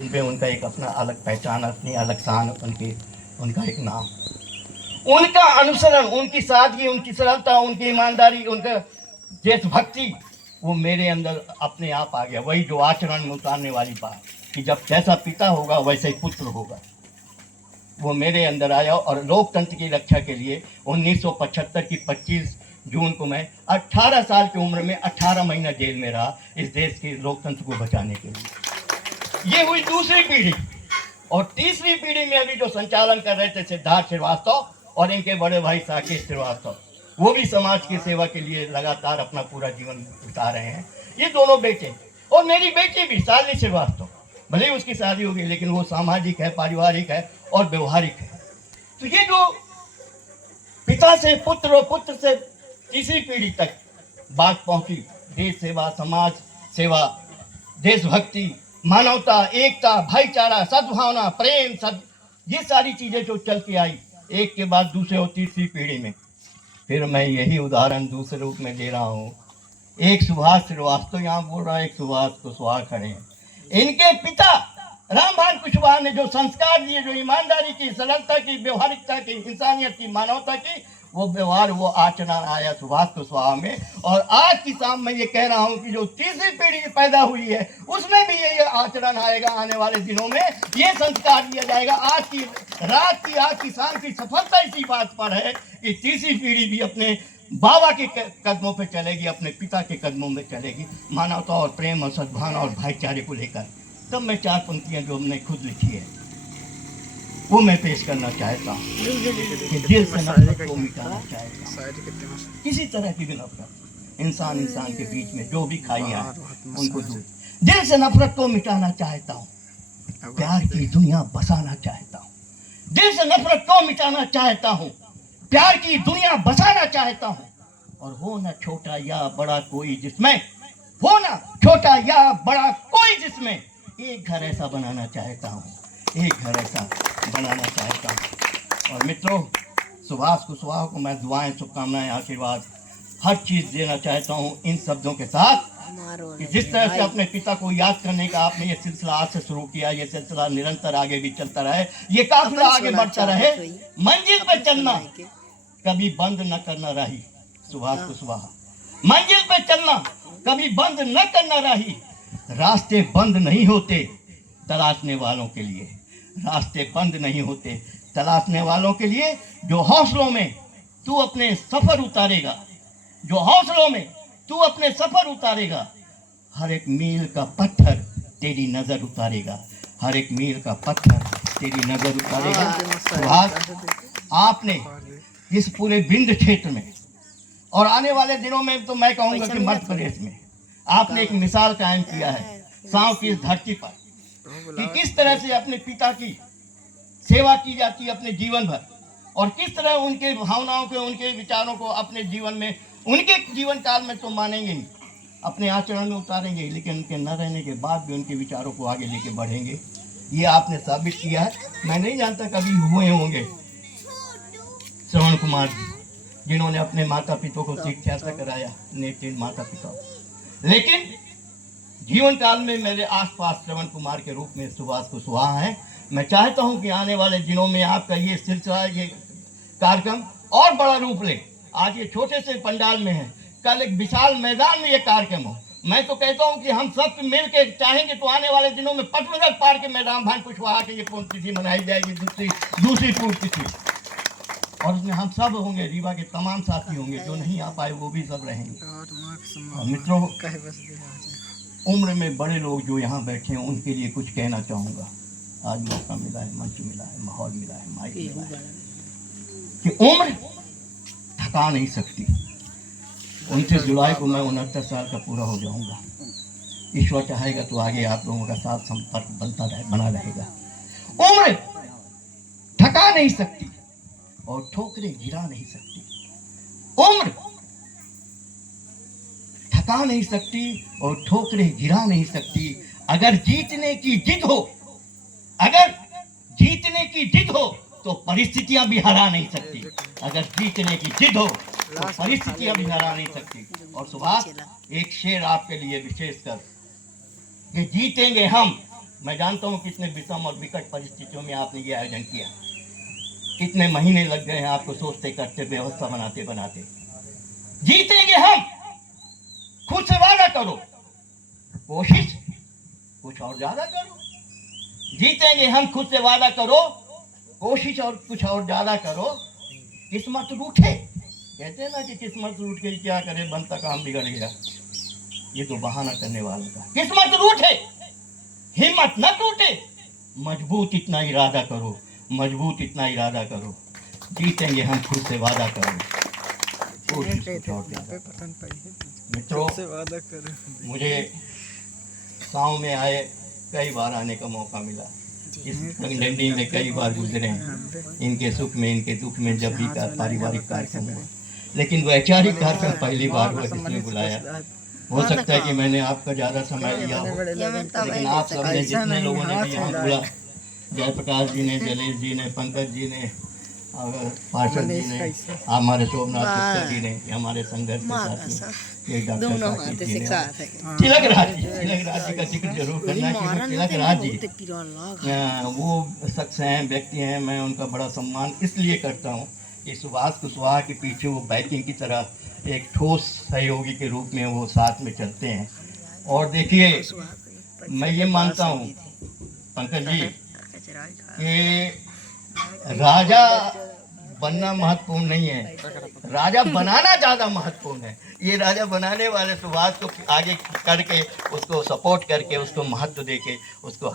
उनपे उनका एक अपना अलग पहचान, अपनी अलग शान, उनका एक नाम, उनका अनुसरण, उनकी सादगी, उनकी सरलता, उनकी ईमानदारी, उनका देशभक्ति, वो मेरे अंदर अपने आप आ गया। वही जो आचरण में उतारने वाली बात कि जब जैसा पिता होगा वैसे ही पुत्र होगा, वो मेरे अंदर आया। और लोकतंत्र की रक्षा के लिए 1975 की 25 जून को मैं 18 साल की उम्र में 18 महीना जेल में रहा इस देश के लोकतंत्र को बचाने के लिए। ये हुई दूसरी पीढ़ी। और तीसरी पीढ़ी में अभी जो संचालन कर रहे थे सिद्धार्थ श्रीवास्तव और इनके बड़े भाई साकेत श्रीवास्तव, वो भी समाज की सेवा के लिए लगातार अपना पूरा जीवन बिता रहे हैं। ये दोनों बेटे और मेरी बेटी भी शालिनी श्रीवास्तव, भले ही उसकी शादी हो गई लेकिन वो सामाजिक है, पारिवारिक है और व्यवहारिक है। तो ये जो पिता से पुत्र और पुत्र से तीसरी पीढ़ी तक बात पहुंची, देश सेवा, समाज सेवा, देशभक्ति, मानवता, एकता, भाईचारा, सद्भावना, प्रेम, ये सारी चीजें जो चल के आई एक के बाद दूसरे और तीसरी पीढ़ी में, फिर मैं यही उदाहरण दूसरे रूप में दे रहा हूँ। एक सुभाष श्रीवास्तव यहाँ बोल रहा है, एक सुभाष कुशवाहा खड़े हैं। इनके पिता रामभान कुशवाहा ने जो संस्कार दिए, जो ईमानदारी की, सरलता की, व्यवहारिकता की, इंसानियत की, मानवता की, वो व्यवहार, वो आचरण आया सुभाष कुशवाहा में। और आज की शाम मैं ये कह रहा हूँ कि जो तीसरी पीढ़ी पैदा हुई है उसमें भी ये आचरण आएगा। आने वाले दिनों में ये संस्कार दिया जाएगा। आज की रात की, आज की शाम की सफलता इसी बात पर है कि तीसरी पीढ़ी भी अपने बाबा के कदमों पे चलेगी, अपने पिता के कदमों में चलेगी, मानवता और प्रेम और सद्भावना और भाईचारे को लेकर। तब मैं 4 पंक्तियां जो हमने खुद लिखी है वो मैं पेश करना चाहता हूँ कि दिल से नफरत को मिटाना चाहता हूँ। किसी तरह की भी नफरत इंसान के बीच में जो भी खाइयां उनको दूर। दिल से नफरत को मिटाना चाहता हूँ, प्यार की दुनिया बसाना चाहता हूँ। दिल से नफरत को मिटाना चाहता हूँ, प्यार की दुनिया बसाना चाहता हूँ। और हो ना छोटा या बड़ा कोई जिसमें, हो ना छोटा या बड़ा कोई जिसमें, एक घर ऐसा बनाना चाहता हूँ, एक घर ऐसा बनाना चाहता हूँ। और मित्रों, सुभाष कुशवाहा को मैं दुआएं, शुभकामनाएं, आशीर्वाद, हर चीज देना चाहता हूँ इन शब्दों के साथ कि जिस तरह से अपने पिता को याद करने का आपने ये सिलसिला आज से शुरू किया, ये सिलसिला निरंतर आगे भी चलता रहे, ये काफिला आगे बढ़ता रहे, मंजिल पे चलना कभी बंद न करना राही। सुभाष कुशवाहा, मंजिल पे चलना कभी बंद न करना राही। रास्ते बंद नहीं होते तलाशने वालों के लिए, रास्ते बंद नहीं होते तलाशने वालों के लिए। जो हौसलों में तू अपने सफर उतारेगा, जो हौसलों में तू अपने सफर उतारेगा, हर एक मील का पत्थर तेरी नजर उतारेगा, हर एक मील का पत्थर तेरी नजर उतारेगा। सुभाष, आपने इस पूरे विंध्य क्षेत्र में और आने वाले दिनों में तो मैं कहूंगा कि मध्य प्रदेश में आपने एक मिसाल कायम किया है सांव की इस धरती पर कि किस तरह से अपने पिता की सेवा की जाती है अपने जीवन भर, और किस तरह उनके भावनाओं को, उनके विचारों को अपने जीवन में, उनके जीवन काल में तो मानेंगे ही, अपने आचरण में उतारेंगे, लेकिन उनके न रहने के बाद भी उनके विचारों को आगे लेके बढ़ेंगे। ये आपने साबित किया है। मैं नहीं जानता कभी हुए होंगे श्रवण कुमार जी, जिन्होंने अपने माता पिता को शिक्षा कराया, नेत्र माता पिता, लेकिन जीवन काल में मेरे आसपास श्रवण कुमार के रूप में सुभाष कुशवाहा है। मैं चाहता हूं कि आने वाले दिनों में आपका ये सिलसिला, ये कार्यक्रम और बड़ा रूप ले। आज ये छोटे से पंडाल में है, कल एक विशाल मैदान में ये कार्यक्रम हो। मैं तो कहता हूं कि हम सब मिल के चाहेंगे तो आने वाले दिनों में पटनगर पार्क में रामभान कुशवाहा की ये पुण्यतिथि मनाई जाएगी, दूसरी पुण्यतिथि, और उसमें हम सब होंगे, रीवा के तमाम साथी होंगे, जो नहीं आ पाए वो भी सब रहेंगे। मित्रों, उम्र में बड़े लोग जो यहाँ बैठे हैं उनके लिए कुछ कहना चाहूँगा। आज मौका मिला है, मंच मिला है, माहौल मिला है, माइक मिला है कि उम्र थका नहीं सकती। 29 जुलाई को मैं 69 साल का पूरा हो जाऊँगा। ईश्वर चाहेगा तो आगे आप लोगों का साथ संपर्क बना रहेगा। उम्र थका नहीं सकती और ठोकरें गिरा नहीं सकती। उम्र थका नहीं सकती और ठोकरें गिरा नहीं सकती। अगर जीतने की जिद हो, अगर जीतने की जिद हो तो परिस्थितियां भी हरा नहीं सकती। अगर जीतने की जिद हो तो परिस्थितियां भी हरा नहीं सकती। और सुभाष, एक शेर आपके लिए विशेष कर कि जीतेंगे हम मैं जानता हूँ कितने विषम और विकट परिस्थितियों में आपने ये आयोजन किया, कितने महीने लग गए हैं आपको सोचते करते, व्यवस्था बनाते बनाते। जीतेंगे हम, खुद से वादा करो, कोशिश कुछ और ज्यादा करो। जीतेंगे हम, खुद से वादा करो, कोशिश और कुछ और ज्यादा करो। किस्मत रूठे, कहते हैं ना कि किस्मत रूठ के क्या करे, बनता काम बिगड़ गया, ये तो बहाना करने वाला था। किस्मत रूठे, हिम्मत न टूटे, मजबूत इतना इरादा करो, मजबूत इतना इरादा करो। जीतेंगे हम, खुद से वादा करो, कोशिश कुछ और ज्यादा। मित्रों, मुझे गाँव में आए कई बार आने का मौका मिला, इस डंडी में कई बार गुजरे हैं, इनके सुख में इनके दुख में, जब भी पारिवारिक कार्यक्रम हुआ, लेकिन वैचारिक कार्यक्रम पहली बार हुआ जिसने बुलाया। हो सकता है कि मैंने आपका ज़्यादा समय लिया हो, लेकिन आप सबने जितने लोगों ने भी यहाँ बुला, जयप्रकाश जी ने, जलेश जी ने, पंकज जी ने, पार्षद जी ने, हमारे सोमनाथ गुप्ता जी ने, हमारे संघर्ष के साथी एक डॉक्टर साकिब जी ने, तिलक राज जी का जिक्र जरूर करना, क्योंकि तिलक राज जी वो शख्स हैं, व्यक्ति हैं, मैं उनका बड़ा सम्मान इसलिए करता हूँ कि सुभाष कुशवाहा के पीछे वो बैकिंग की तरह एक ठोस सहयोगी के रूप में वो साथ में चलते हैं। और देखिए, मैं ये मानता हूँ पंकज जी कि राजा बनना महत्वपूर्ण नहीं है, राजा बनाना ज़्यादा महत्वपूर्ण है। ये राजा बनाने वाले सुभाष को आगे करके, उसको सपोर्ट करके, उसको महत्व देके, उसको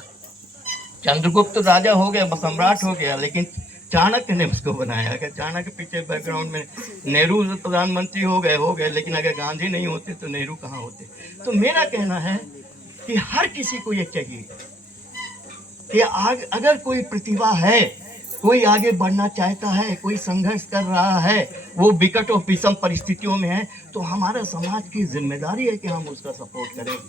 चंद्रगुप्त राजा हो गया, सम्राट हो गया, लेकिन चाणक्य ने उसको बनाया। अगर चाणक्य पीछे बैकग्राउंड में, नेहरू प्रधानमंत्री हो गए, लेकिन अगर गांधी नहीं होते तो नेहरू कहाँ होते। तो मेरा कहना है कि हर किसी को ये चाहिए कि अगर कोई प्रतिभा है, कोई आगे बढ़ना चाहता है, कोई संघर्ष कर रहा है, वो विकट और विषम परिस्थितियों में है, तो हमारा समाज की जिम्मेदारी है कि हम उसका सपोर्ट करें। तो